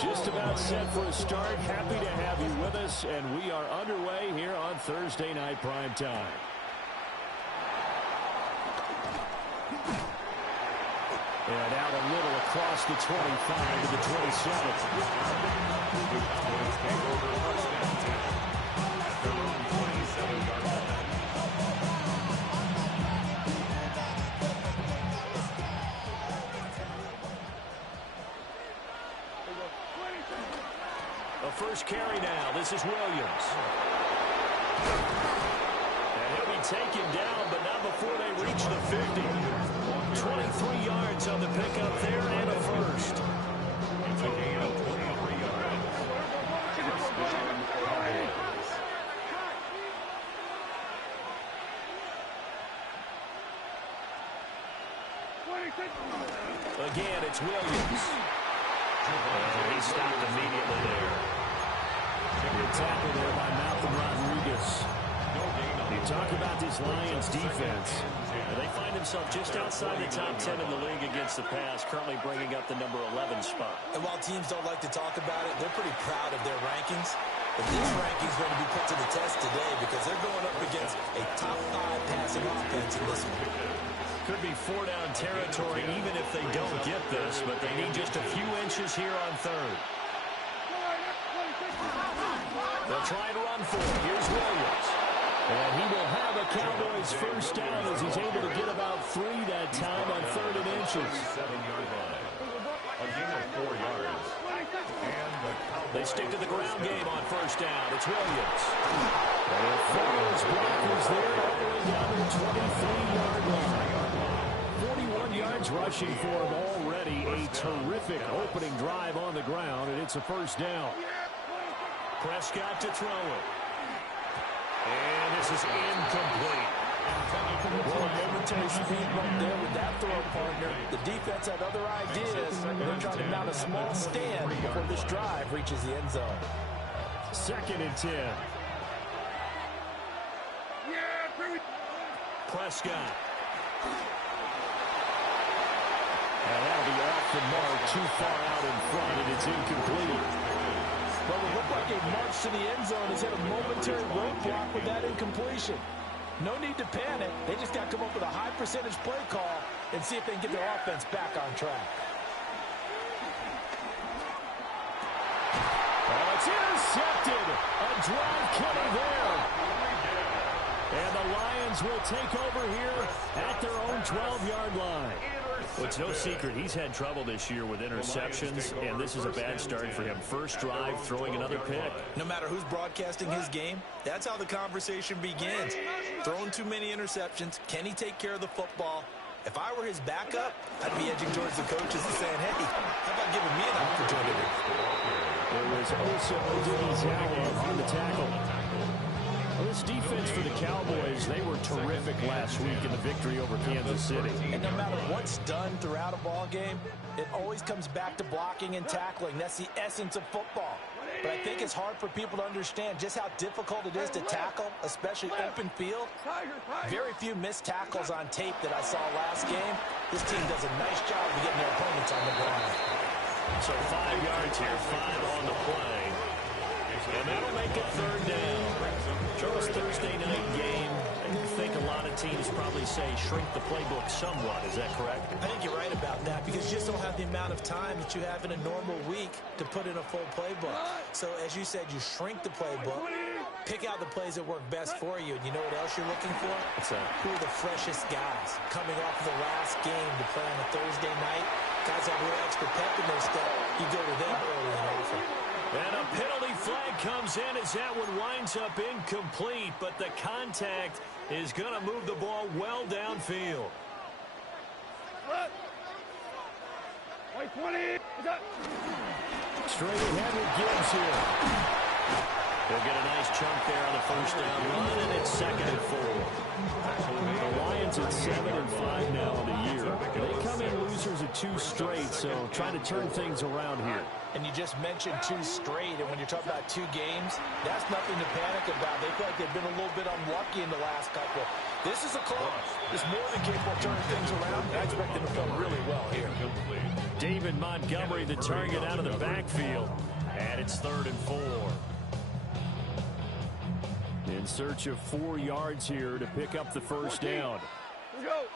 Just about set for a start. Happy to have you with us, and we are underway here on Thursday Night Prime Time. And out a little across the 25 to the 27. A first carry now. This is Williams. And he'll be taken down, but not before they reach the 50. 23 yards on the pickup there and a first. Again, it's Williams. And he stopped immediately there. Good tackle there by Malcolm Rodriguez. You talk about this Lions defense. They find themselves just outside the top 10 in the league against the pass, currently bringing up the number 11 spot. And while teams don't like to talk about it, they're pretty proud of their rankings. But this ranking's going to be put to the test today because they're going up against a top 5 passing offense in this one. Could be 4-down territory even if they don't get this, but they need just a few inches here on third. They'll try and run for it. Here's Williams. And he will have a Cowboys first down as he's able to get about 3 that time on 3rd and inches. 7-yard line. A gain of 4 yards. And they stick to the ground game on first down. It's Williams. And follows blockers there all the way down to the 23-yard line. 41 yards rushing for him already. A terrific opening drive on the ground, and it's a first down. Prescott to throw it. And this is incomplete. Well, a momentary speed bump there with that throw, partner. The defense had other ideas, and they're trying to mount a small stand before this drive reaches the end zone. 2nd and 10. Prescott. And that'll be off the mark, too far out in front, and it's incomplete. Well, it looked like a march to the end zone has hit a momentary roadblock with that incompletion. No need to panic. They just got to come up with a high percentage play call and see if they can get their offense back on track. Oh, it's intercepted. A drive coming there. And the Lions will take over here at their own 12-yard line. Well, it's no secret he's had trouble this year with interceptions, and this is a bad start for him. First drive, throwing another pick. No matter who's broadcasting his game, that's how the conversation begins. Throwing too many interceptions, can he take care of the football? If I were his backup, I'd be edging towards the coaches and saying, hey, how about giving me an opportunity? There was also Odighizuwa on the tackle. Well, this defense for the Cowboys, they were terrific last week in the victory over Kansas City. And no matter what's done throughout a ball game, it always comes back to blocking and tackling. That's the essence of football. But I think it's hard for people to understand just how difficult it is to tackle, especially open field. Very few missed tackles on tape that I saw last game. This team does a nice job of getting their opponents on the ground. So 5 yards here, 5 on the play. And that'll make it 3rd down. Charles, Thursday night game, I think a lot of teams probably say shrink the playbook somewhat. Is that correct? I think you're right about that because you just don't have the amount of time that you have in a normal week to put in a full playbook. So, as you said, you shrink the playbook, pick out the plays that work best for you, and you know what else you're looking for? Who are the freshest guys coming off of the last game to play on a Thursday night? Guys have real extra pep in their step. You go to them early and often. And a penalty flag comes in as that one winds up incomplete, but the contact is going to move the ball well downfield. Straight ahead with Gibbs here. They'll get a nice chunk there on the first down run, and it's 2nd and 4. The Lions Lions at 7-5 now on the year. They come in losers of 2 straight, so trying to turn things around here. And you just mentioned 2 straight, and when you're talking about 2 games, that's nothing to panic about. They feel like they've been a little bit unlucky in the last couple. This is a close. It's more than capable of turning things around. I expect them to play really well here. David Montgomery, the target out of the backfield. And it's 3rd and 4. In search of 4 yards here to pick up the first down. Let's go.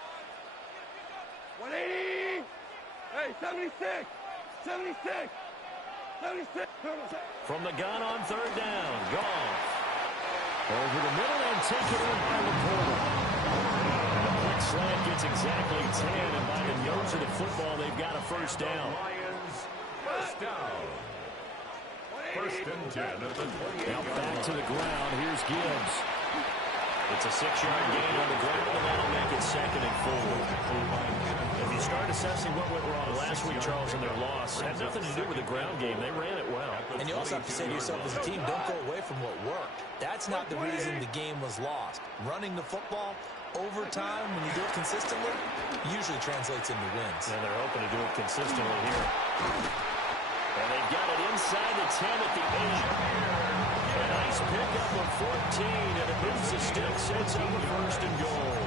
180. Hey, 76. 76. 76. From the gun on 3rd down. Goff. Over the middle and taken in by Laporta. And the quick slant gets exactly 10. And by the nose of the football, they've got a first down. Lions, first down. 1st and 10 at the 28. Now back to the ground. Here's Gibbs. It's a 6-yard gain on the ground, and that'll make it 2nd and 4. If you start assessing what went wrong last week, Charles, in their loss, had nothing to do with the ground game. They ran it well. And you also have to say to yourself as a team, don't go away from what worked. That's not the reason the game was lost. Running the football over time, when you do it consistently, usually translates into wins. And they're hoping to do it consistently here. And they've got it inside the 10 at the 8. A nice pickup of 14, and it moves the stick, sets up a 1st and goal.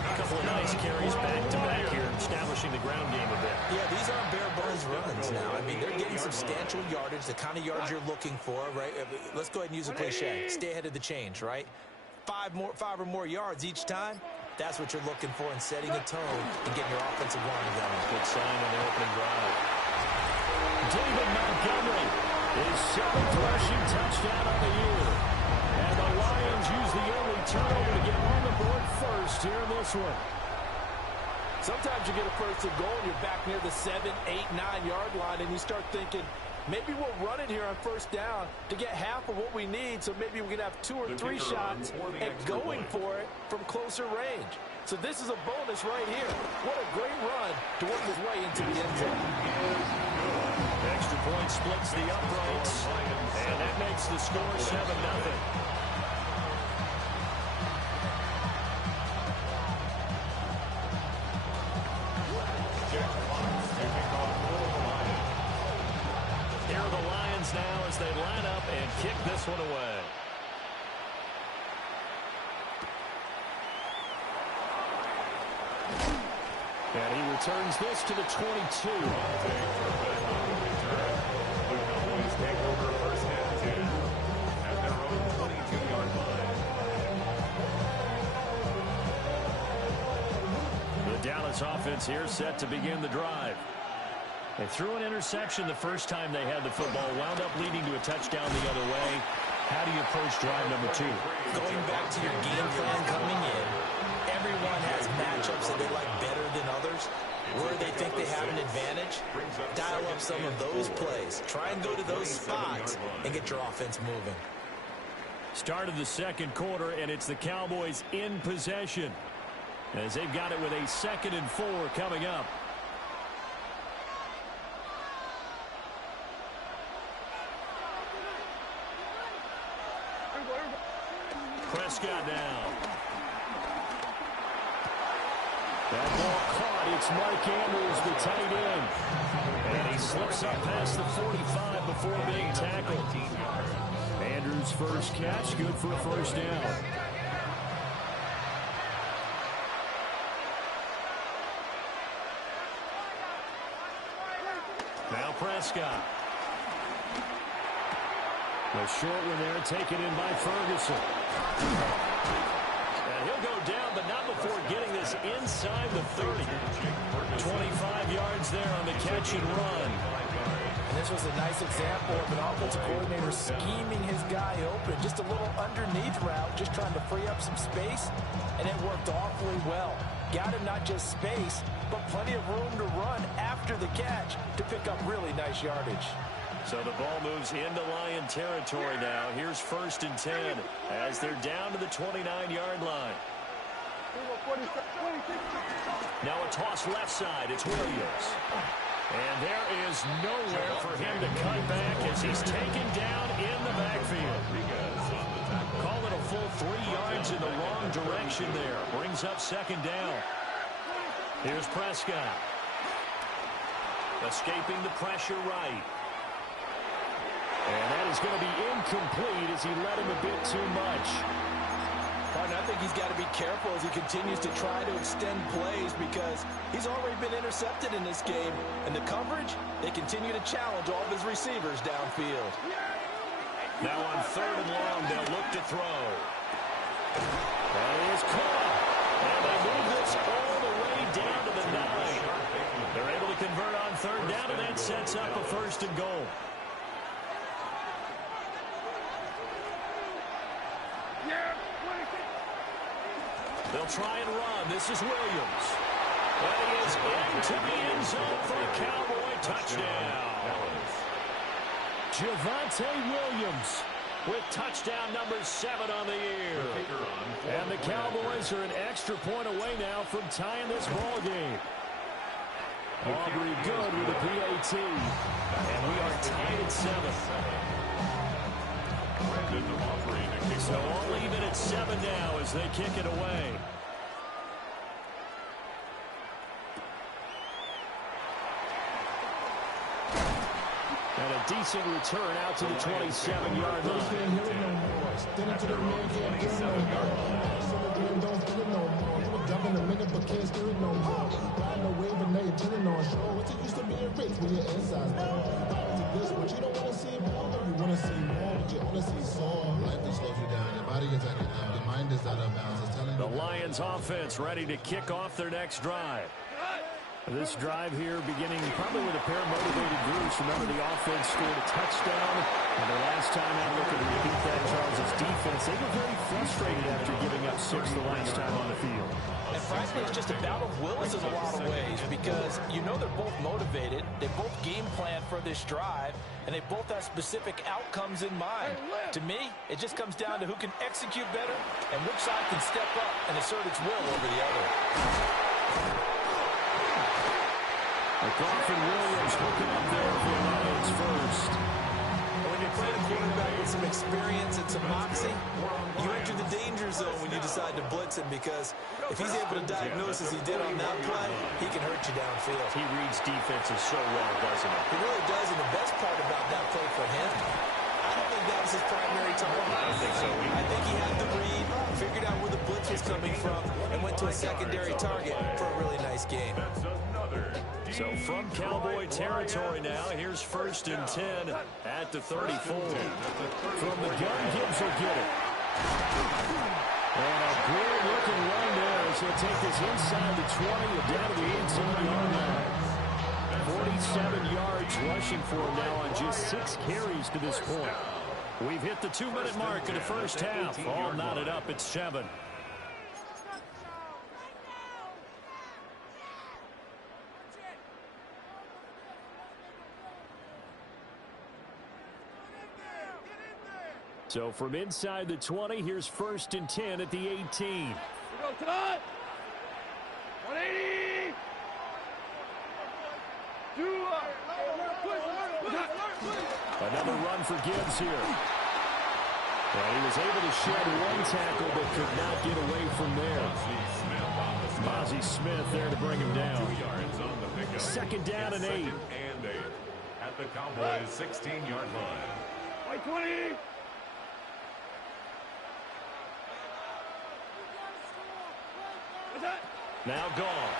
A couple of nice carries back-to-back here, establishing the ground game a bit. Yeah, these aren't bare-bones runs now. I mean, they're getting substantial yardage, the kind of yards you're looking for, right? Let's go ahead and use a cliche. Stay ahead of the change, right? 5 or more yards each time. That's what you're looking for in setting a tone and getting your offensive line going. Good sign on the opening drive. David Montgomery, his 7th rushing touchdown of the year. And the Lions use the only turnover to get on the board first here in this one. Sometimes you get a 1st and goal and you're back near the 7, 8, 9-yard line, and you start thinking, maybe we'll run it here on 1st down to get half of what we need, so maybe we can have 2 or 3 shots at going for it from closer range. So this is a bonus right here. What a great run to work his way into the end zone. Extra point splits the uprights, and that makes the score 7-0. Here are the Lions now as they line up and kick this one away. And he returns this to the 22. Take over 1st and 10 at their own 22-yard line. The Dallas offense here set to begin the drive. They threw an interception the first time they had the football, wound up leading to a touchdown the other way. How do you approach drive number 2? Going back to your game plan coming in, everyone has matchups that they like better than others. Where they think they have an advantage, dial up some of those plays. Try and go to those spots and get your offense moving. Start of the 2nd quarter, and it's the Cowboys in possession as they've got it with a 2nd and 4 coming up. Prescott now. That ball caught. It's Mark Andrews, the tight end. And he slips up past the 45 before being tackled. Andrews' first catch, good for a 1st down. Now Prescott. The short one there taken in by Ferguson. And he'll go down, but not before getting this inside the 30. 25 yards there on the catch and run. And this was a nice example of an offensive coordinator scheming his guy open. Just a little underneath route, just trying to free up some space, and it worked awfully well. Got him not just space, but plenty of room to run after the catch to pick up really nice yardage. So the ball moves into Lion territory now. Here's 1st and 10 as they're down to the 29-yard line. Now a toss left side. It's Williams. And there is nowhere for him to cut back as he's taken down in the backfield. Call it a full 3 yards in the wrong direction there. Brings up second down. Here's Prescott. Escaping the pressure right. And that is going to be incomplete as he led him a bit too much. Partner, I think he's got to be careful as he continues to try to extend plays because he's already been intercepted in this game. And the coverage, they continue to challenge all of his receivers downfield. Now on 3rd and long, they'll look to throw. That is caught. And they move this all the way down to the 9. They're able to convert on 3rd down, and that sets up a 1st and goal. They'll try and run. This is Williams. And he is into the end zone for a Cowboy touchdown. Javonte Williams with touchdown number 7 on the year. And the Cowboys are an extra point away now from tying this ball game. Aubrey good with a PAT. And we are tied at 7. So all even at 7 now as they kick it away. And a decent return out to the 27-yard line. The Lions offense ready to kick off their next drive. This drive here beginning probably with a pair of motivated groups. Remember, the offense scored a touchdown. And the last time out looking to repeat that, Charles' defense, they were very frustrated after giving up 6 the last time on the field. And frankly, it's just a battle of wills in a lot of ways because you know they're both motivated. They both game plan for this drive, and they both have specific outcomes in mind. To me, it just comes down to who can execute better and which side can step up and assert its will over the other. McLaughlin Williams hooking up there for the Lions first. When you're playing a quarterback with some experience and some moxie, you enter the danger zone when you decide to blitz him because if he's able to diagnose as he did on that play, he can hurt you downfield. He reads defenses so well, doesn't he? He really does, and the best part about that play for him, I don't think that was his primary target. I don't think so either. I think he had the read, figured out where the blitz was coming from, and went to a secondary target for a really nice game. So from Cowboy territory now, here's 1st and 10 at the 34. From the gun, Gibbs will get it. And a great looking run there as he'll take this inside the 20 and down to the 18-yard line. 47 yards rushing for him now on just 6 carries to this point. We've hit the 2-minute mark in the first half. All knotted up at 7. So from inside the 20, here's 1st and 10 at the 18. Go, Todd! 180! Another run for Gibbs here. Well, he was able to shed 1 tackle, but could not get away from there. Mozzie Smith there to bring him down. 2nd down and 8. At the Cowboys' 16-yard line. White 20! Now gone.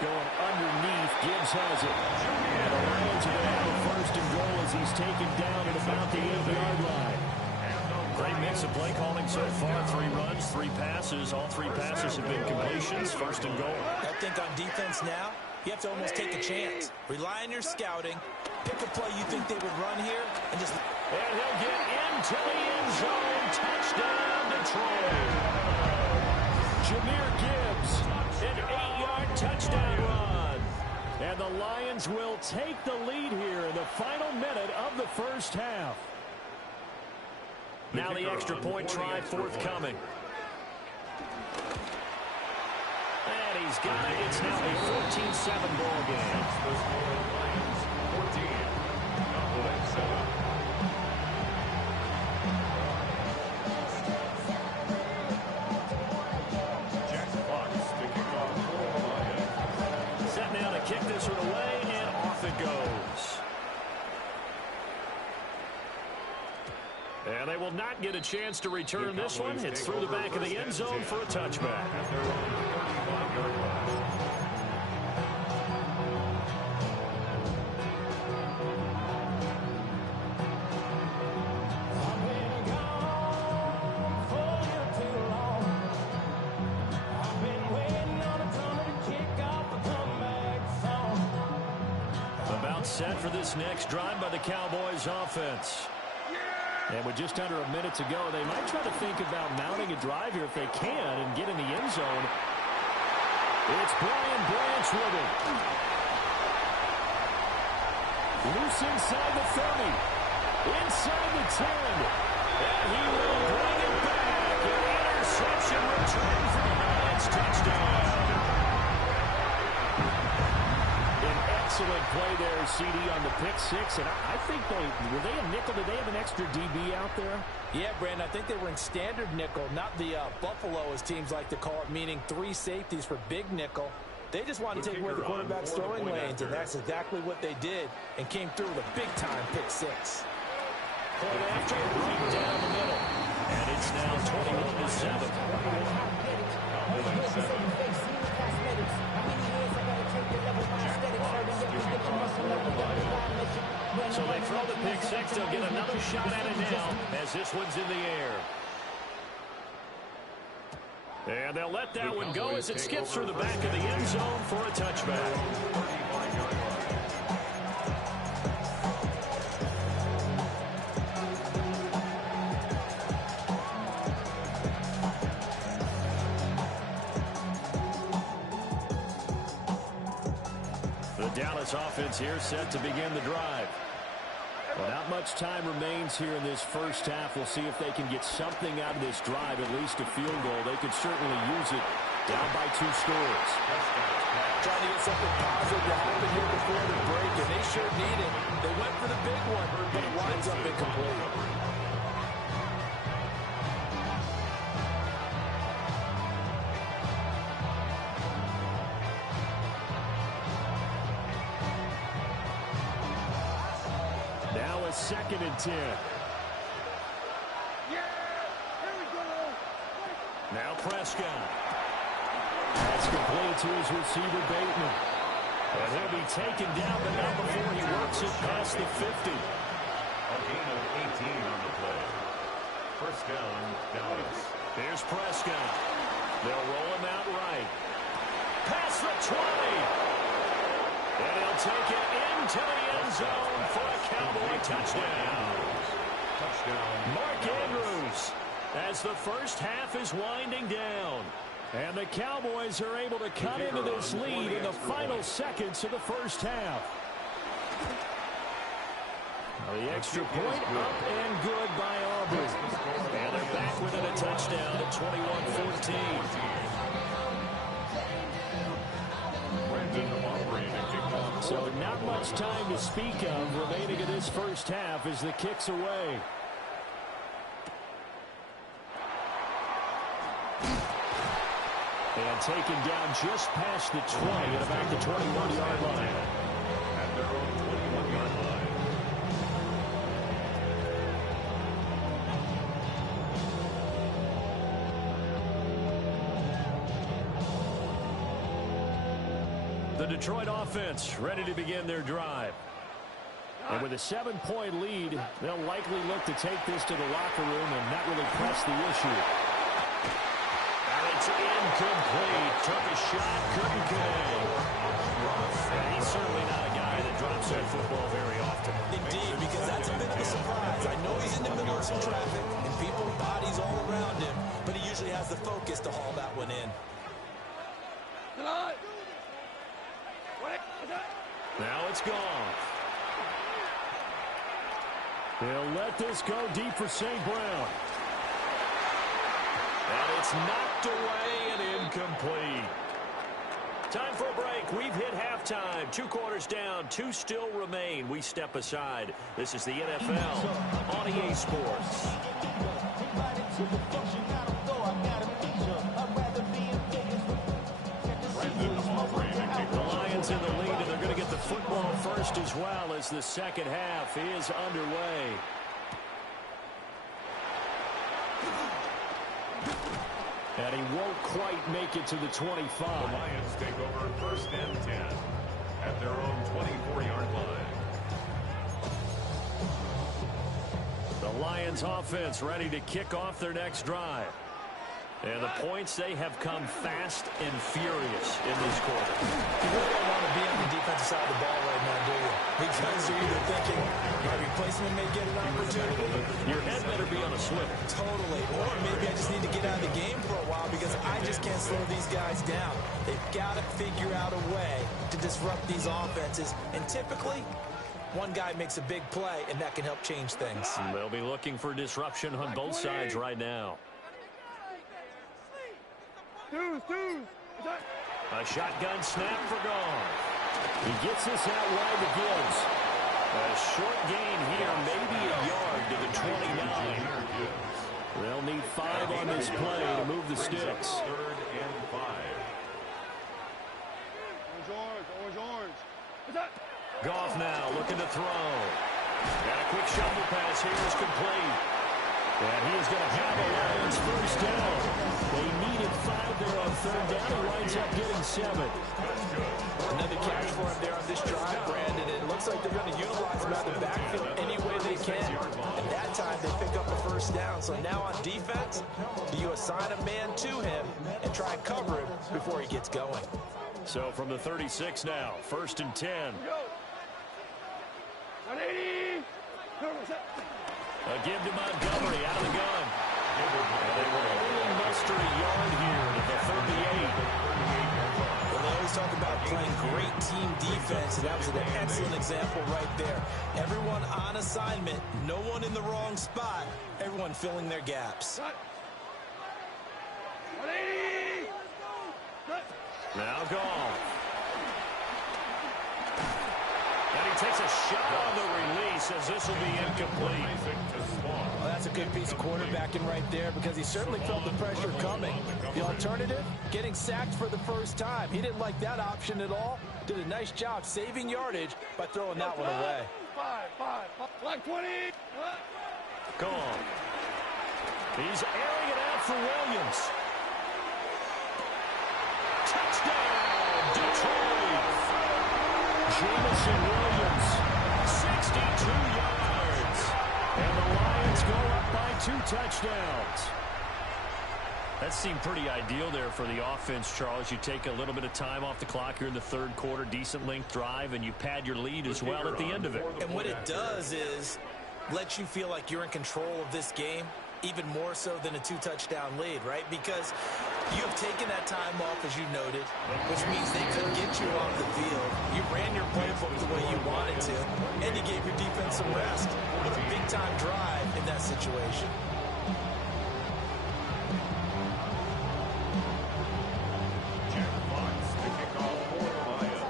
Going underneath, Gibbs has it. And the Lions are going to have a 1st and goal as he's taken down at about the 8-yard line. Great mix of play calling so far. 3 runs, 3 passes. All 3 passes have been completions. 1st and goal. I think on defense now, you have to almost take a chance. Rely on your scouting. Pick a play you think they would run here, and just... And he'll get into the end zone. Touchdown, Detroit. Jahmyr Gibbs, an 8-yard touchdown run. And the Lions will take the lead here in the final minute of the first half. Now the extra point try forthcoming. And he's got it. It's now a 14-7 ball game. get a chance to return this one. It's through the back of the end zone for a touchback. Set for this next drive by the Cowboys offense. And with just under a minute to go, they might try to think about mounting a drive here if they can and get in the end zone. It's Brian Branch with it. Loose inside the 30. Inside the 10. And he will bring it back. An interception return for the Lions. Touchdown. Excellent play there, CD, on the pick six. And I think were they a nickel? Did they have an extra DB out there? Yeah, Brandon, I think they were in standard nickel, not the Buffalo, as teams like to call it, meaning 3 safeties for big nickel. They just wanted to take away the quarterback's throwing lanes, and that's exactly what they did, and came through with a big-time pick six. Point after, right down the middle. And it's now 21-7. So they throw the pick six. They'll get another shot at it now as this one's in the air. And they'll let that one go as it skips through the back of the end zone for a touchback. Dallas offense here set to begin the drive. Well, not much time remains here in this first half. We'll see if they can get something out of this drive, at least a field goal. They could certainly use it down by 2 scores. Trying to get something positive to happen here before the break, and they sure need it. They went for the big one, but it winds up incomplete. Second and 10. Now Prescott. That's complete to his receiver, Bateman. And he'll be taken down, but not before he works it past the 50. A gain of 18 on the play. First down, Dallas. Here's Prescott. They'll roll him out right. Past the 20. And he'll take it into the end zone for a Cowboy touchdown. Mark Andrews, as the first half is winding down. And the Cowboys are able to cut into this lead in the final seconds of the first half. The extra point up and good by Auburn. And they're back within a touchdown at 21-14. So not much time to speak of remaining in this first half as the kick's away. And taken down just past the 20 at about the 21-yard line. At their own 21-yard line. The Detroit offense ready to begin their drive. And with a 7-point lead, they'll likely look to take this to the locker room and not really press the issue. And it's incomplete. Took a shot, couldn't connect. And he's certainly not a guy that drops that football very often. Indeed, because that's a bit of a surprise. I know he's in the middle of some traffic and people, bodies all around him, but he usually has the focus to haul that one in. Now it's gone. They'll let this go deep for St. Brown. And it's knocked away and incomplete. Time for a break. We've hit halftime. 2 quarters down. 2 still remain. We step aside. This is the NFL on EA Sports. The Lions in the lead, and they're going to get the football first as well as the second half is underway. And he won't quite make it to the 25. The Lions take over 1st and 10 at their own 24-yard line. The Lions offense ready to kick off their next drive. And the points, they have come fast and furious in this quarter. You really don't want to be on the defensive side of the ball right now, do you? Because you're either thinking my replacement may get an opportunity. Your head better be on a swivel. Totally. Or maybe I just need to get out of the game for a while because I just can't slow these guys down. They've got to figure out a way to disrupt these offenses. And typically, one guy makes a big play, and that can help change things. They'll be looking for disruption on both sides right now. A shotgun snap for Goff. He gets this out wide to Gibbs. A short gain here, maybe a yard to the 29. They'll need 5 on this play to move the sticks. 3rd and 5. Goff now looking to throw. And a quick shuffle pass here is complete. And he is going to have a Lions first down. They needed 5 there on 3rd down. He winds up getting 7. Another catch for him there on this drive, Brandon. It looks like they're going to utilize him out of the backfield any way they can. And that time they pick up a first down. So now on defense, do you assign a man to him and try and cover him before he gets going? So from the 36 now, 1st and 10. A give to Montgomery out of the gun. And they will only muster a yard here to the 38. Well, they always talk about playing great team defense, and that was an excellent example right there. Everyone on assignment, no one in the wrong spot, everyone filling their gaps. Now Goff. And he takes a shot on the release as this will be incomplete. Well, that's a good piece of quarterbacking right there because he certainly felt the pressure coming. The alternative, getting sacked for the first time. He didn't like that option at all. Did a nice job saving yardage by throwing that one away. Black 20. Goff. He's airing it out for Williams. Touchdown, Detroit. Jamison Williams, 62 yards. And the Lions go up by 2 touchdowns. That seemed pretty ideal there for the offense, Charles. You take a little bit of time off the clock here in the 3rd quarter, decent length drive, and you pad your lead as well at the end of it. And what it does is let you feel like you're in control of this game, even more so than a 2-touchdown lead, right? Because you have taken that time off, as you noted, which means they couldn't get you off the field. You ran your playbook the way you wanted to, and you gave your defense some rest. It was a big-time drive in that situation. Jack Fox to kick off for the Lions.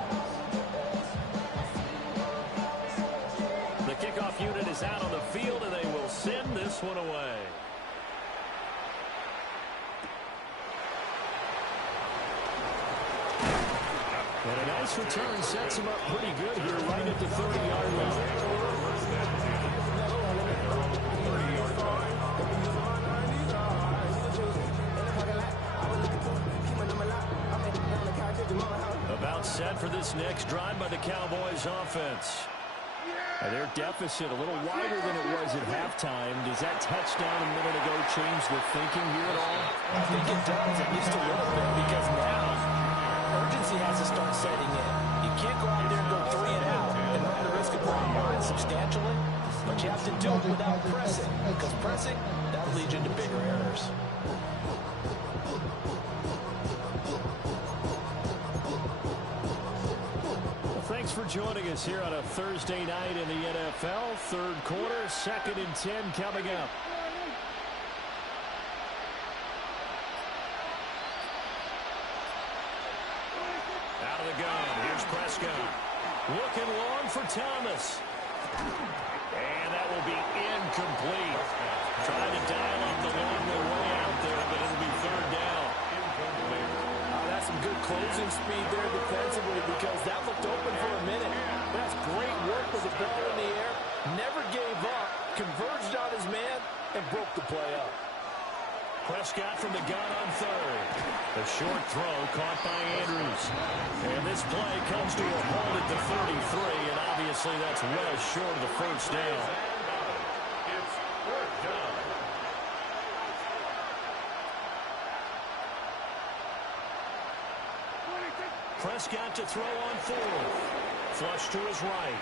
The kickoff unit is out on the field, and they will send this one away. And a nice return sets him up pretty good here right at the 30-yard line. About set for this next drive by the Cowboys offense. And their deficit a little wider than it was at halftime. Does that touchdown a minute ago change the thinking here at all? I think it does, at least a little bit, because now urgency has to start setting in. You can't go out there and go 3 and out and run the risk of blowing lines substantially, but you have to do it without pressing, because pressing, that'll lead you into bigger errors. Well, thanks for joining us here on a Thursday night in the NFL. 3rd quarter, 2nd and 10 coming up. Out of the gun, here's Prescott. Looking long for Thomas. And that will be incomplete. Trying to dial up the long way out there, but it'll be 3rd down. That's some good closing speed there defensively because that looked open for a minute. That's great work with the ball in the air. Never gave up, converged on his man, and broke the play up. Prescott from the gun on 3rd. The short throw caught by Andrews. And this play comes to a hold at the 33, and obviously that's well short of the first down. It's fourth down. Prescott to throw on fourth. Flush to his right.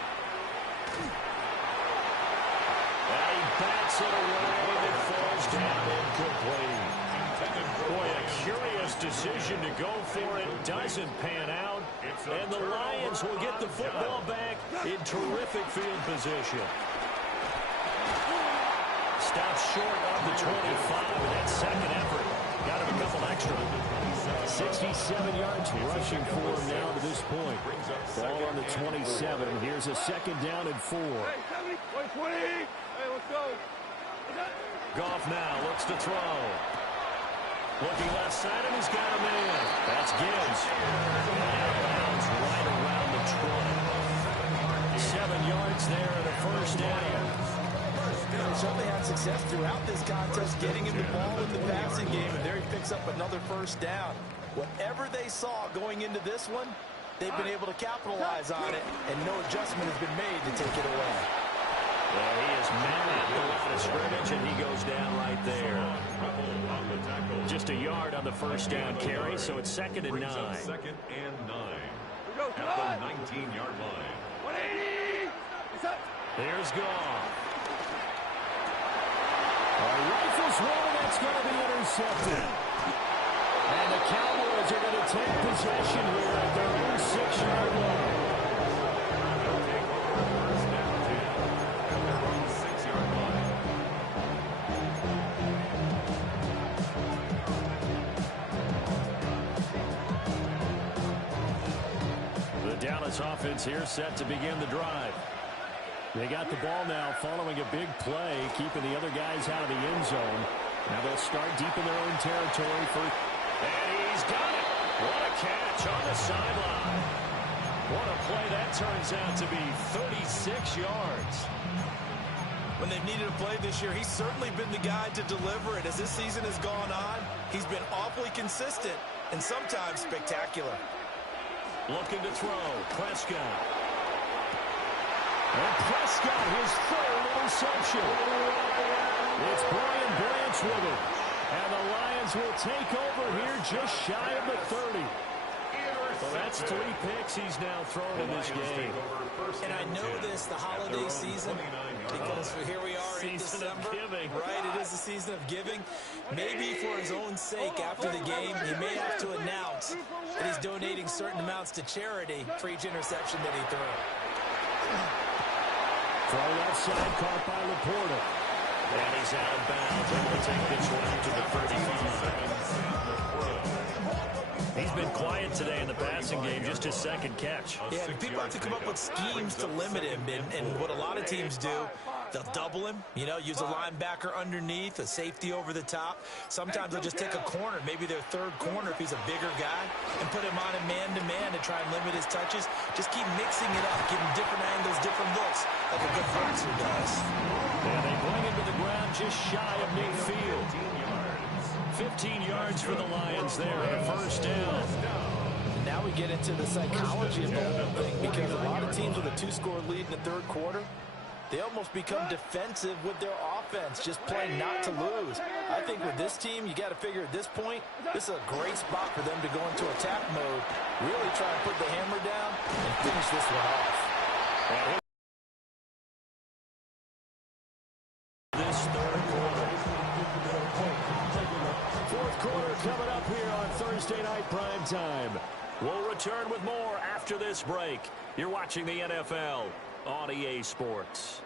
And he bats it away that falls down incomplete. Boy, a curious decision to go for it. Doesn't pan out. And the Lions will get the football back in terrific field position. Stops short of the 25 in that second effort. Got him a couple extra. 67 yards rushing for him now to this point. Ball on the 27. Here's a second down and 4. Hey, let's go. Goff now looks to throw. Looking left side, and he's got a man. That's Gibbs. And out of bounds right around the 20. 7 yards there and a first down. They certainly had success throughout this contest getting him the ball in the passing game, and there he picks up another first down. Whatever they saw going into this one, they've been able to capitalize on it, and no adjustment has been made to take it away. Well, he is man at the line of scrimmage, and he goes down right there. Just a yard on the first down carry, so it's second and 9. Second and 9. At the 19-yard line. 180. There's Goff. Rifles one, that's going to be intercepted. And the Cowboys are going to take possession here at their own 6-yard line. They'll take over first down 10 at their own 6-yard line. The Dallas offense here set to begin the drive. They got the ball now following a big play, keeping the other guys out of the end zone. Now they'll start deep in their own territory for... And he's done it! What a catch on the sideline. What a play that turns out to be, 36 yards. When they've needed a play this year, he's certainly been the guy to deliver it. As this season has gone on, he's been awfully consistent and sometimes spectacular. Looking to throw, Prescott. And Prescott, his third interception. It's Brian Branch with it. And the Lions will take over here just shy of the 30. Well, that's 3 picks he's now thrown in this game. And I know this, the holiday season, because here we are in December. Right, it is the season of giving. Maybe for his own sake after the game, he may have to announce that he's donating certain amounts to charity for each interception that he threw. Throw left side, caught by Laporta. And he's out of bounds. Able to take this one to the 35. He's been quiet today in the passing game, just his second catch. Yeah, and people have to come up with schemes to limit him. And what a lot of teams do, they'll double him, you know, use a linebacker underneath, a safety over the top. Sometimes they'll just take a corner, maybe their third corner if he's a bigger guy, and put him on a man-to-man to try and limit his touches. Just keep mixing it up, give him different angles, different looks, like a good boxer does. And they bring him to the ground just shy of midfield. 15 yards for the Lions there, and a first down. And now we get into the psychology of the whole thing, because a lot of teams with a 2-score lead in the third quarter, they almost become defensive with their offense, just playing not to lose. I think with this team, you got to figure at this point, this is a great spot for them to go into attack mode, really try and put the hammer down and finish this one off. This third quarter. Fourth quarter coming up here on Thursday Night Prime Time. We'll return with more after this break. You're watching the NFL on EA Sports.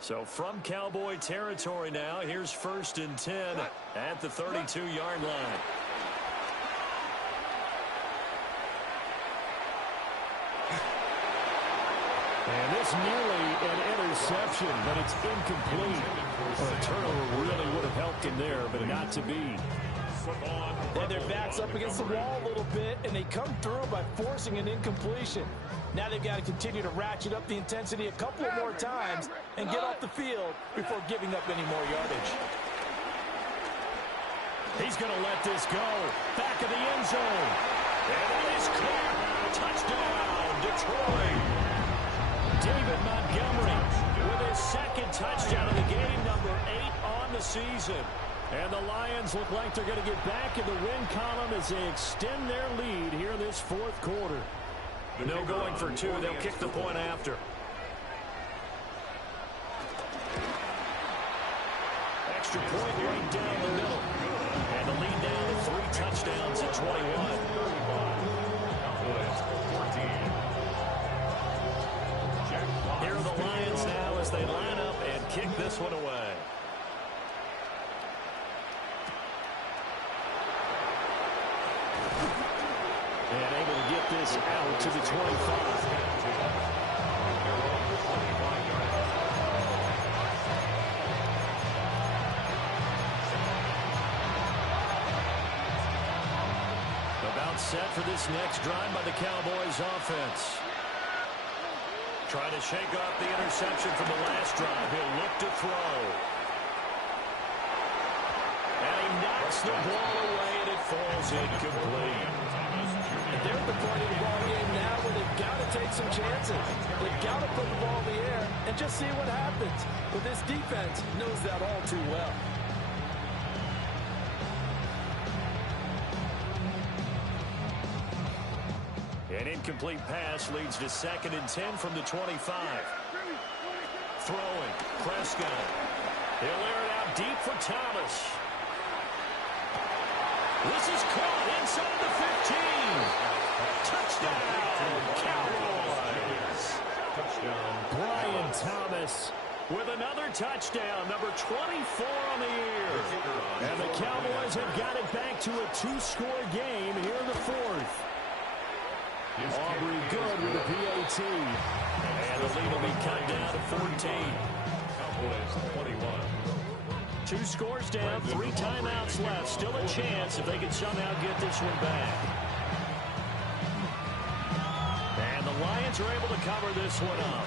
So from Cowboy territory now, here's 1st and 10 at the 32-yard line. And this nearly an reception, but it's incomplete. Well, a turnover really would have helped him there, but not to be. And their back's up against the wall a little bit, and they come through by forcing an incompletion. Now they've got to continue to ratchet up the intensity a couple of more times and get off the field before giving up any more yardage. He's going to let this go. Back of the end zone. And it is caught. Touchdown, Detroit. David Montgomery with his second touchdown of the game, number 8 on the season. And the Lions look like they're going to get back in the win column as they extend their lead here in this fourth quarter. No going for 2. They'll kick the point after. Extra point right down the middle. And the lead down to 3 touchdowns at 21. Here are the Lions now as they line up and kick this one away. And able to get this out to the 25. About set for this next drive by the Cowboys offense. Trying to shake off the interception from the last drive. He'll look to throw. And he knocks the ball away, and it falls incomplete. And they're at the point of the ball game now where they've got to take some chances. They've got to put the ball in the air and just see what happens. But this defense knows that all too well. An incomplete pass leads to 2nd and 10 from the 25. Throwing. Prescott. He'll air it out deep for Thomas. This is caught inside the 15. Touchdown, Cowboys. Brian Thomas with another touchdown, number 24 on the year. And the Cowboys have got it back to a 2-score game here in the 4th. Aubrey good with a PAT. And the lead will be cut down to 14. Cowboys 21. 2 scores down, 3 timeouts left. Still a chance if they can somehow get this one back. And the Lions are able to cover this one up.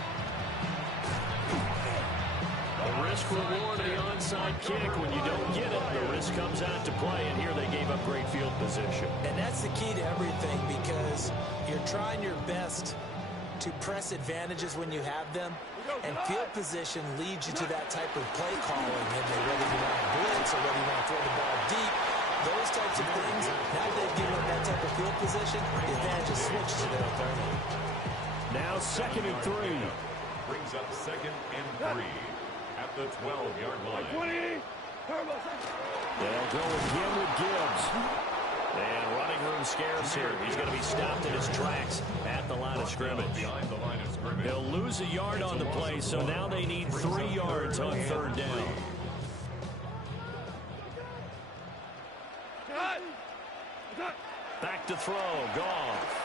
The risk reward of the onside kick. When you don't get it, the risk comes out to play. And here they gave up great field position. And that's the key to everything, because you're trying your best to press advantages when you have them. And field position leads you to that type of play calling. And they're ready to run blitz or ready to want to throw the ball deep. Those types of things, now that they've given them that type of field position, the advantage is switched to their authority. Now 2nd and 3. Brings up 2nd and 3 at the 12-yard line. They'll go again with Gibbs. And running room scarce here. He's going to be stopped in his tracks at the line of scrimmage. Behind the line of scrimmage. They'll lose a yard on the play, so now they need 3 yards on 3rd down. Back to throw. Goff.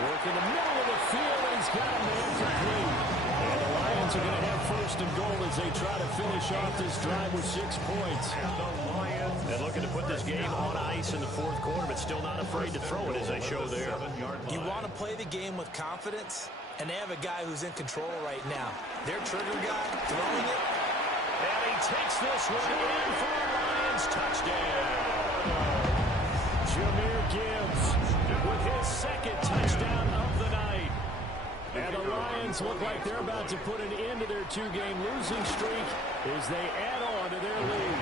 Work in the middle of the field, and he's got a man complete. And the Lions are going to have 1st and goal as they try to finish off this drive with 6 points. And looking to put this game on ice in the 4th quarter, but still not afraid to throw it as they show there. You want to play the game with confidence, and they have a guy who's in control right now. Their trigger guy throwing it. And he takes this one in for a Lions touchdown. Jahmyr Gibbs with his 2nd touchdown of the night. And the Lions look like they're about to put an end to their 2-game losing streak as they add on to their lead.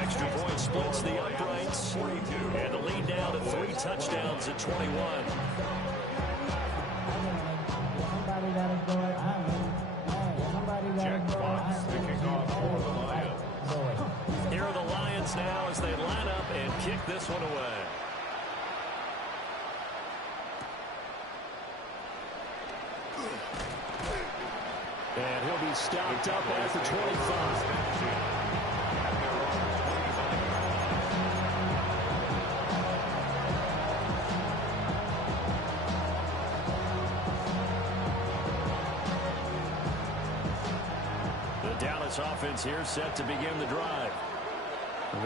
Extra point splits the uprights. And the lead down to 3 touchdowns at 21. Jack Fox picking off for the Lions. Here are the Lions now as they line up and kick this one away. And he'll be stopped up at the 25. Dallas offense here set to begin the drive.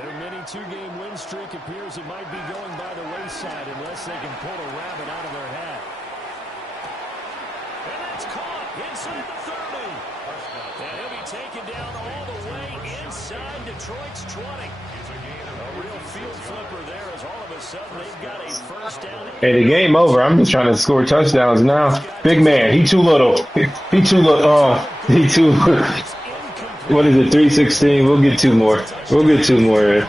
Their mini two-game win streak appears it might be going by the wayside unless they can pull a rabbit out of their hat. And that's caught inside the 30. And he'll be taken down all the way inside Detroit's 20. A real field flipper there as all of a sudden they've got a first down. Hey, the game over. I'm just trying to score touchdowns now. Big man, he too little. He too little. He too. What is it? 316. We'll get two more. We'll get two more.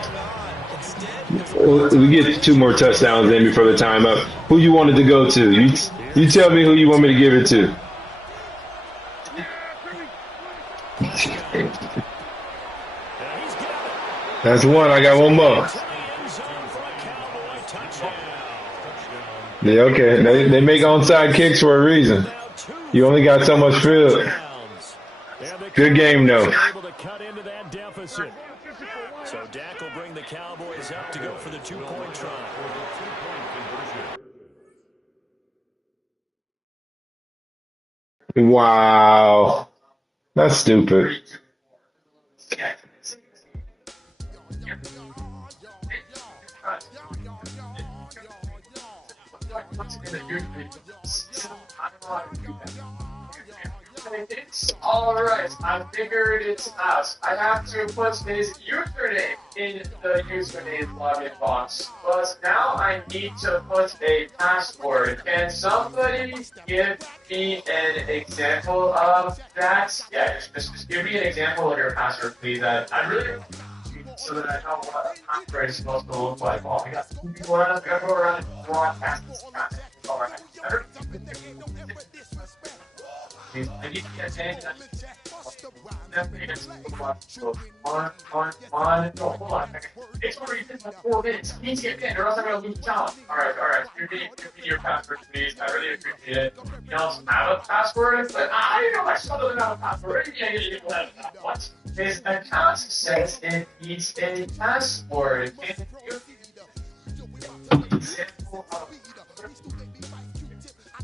We get two more touchdowns in before the time up. Who you wanted to go to? You tell me who you want me to give it to. That's one. I got one more. Yeah, okay. They make onside kicks for a reason. You only got so much field. Good game, though. So Dak will bring the Cowboys up to go for the two-point try. Wow. That's stupid. All right, I figured it out. I have to put his username in the username login box, but now I need to put a password. Can somebody give me an example of that? Yeah, just give me an example of your password, please. I really so that I know what a password is supposed to look like. Oh my god, go around and broadcast this content. All right. I need to get a no, hold on. It's already been like 4 minutes. I need to get in, or else I'm going to lose the job. Alright. Give me your password, please. I really appreciate it. You also have a password? But I didn't know my son doesn't have a password. What? His account says it needs a password. Can you give me an example of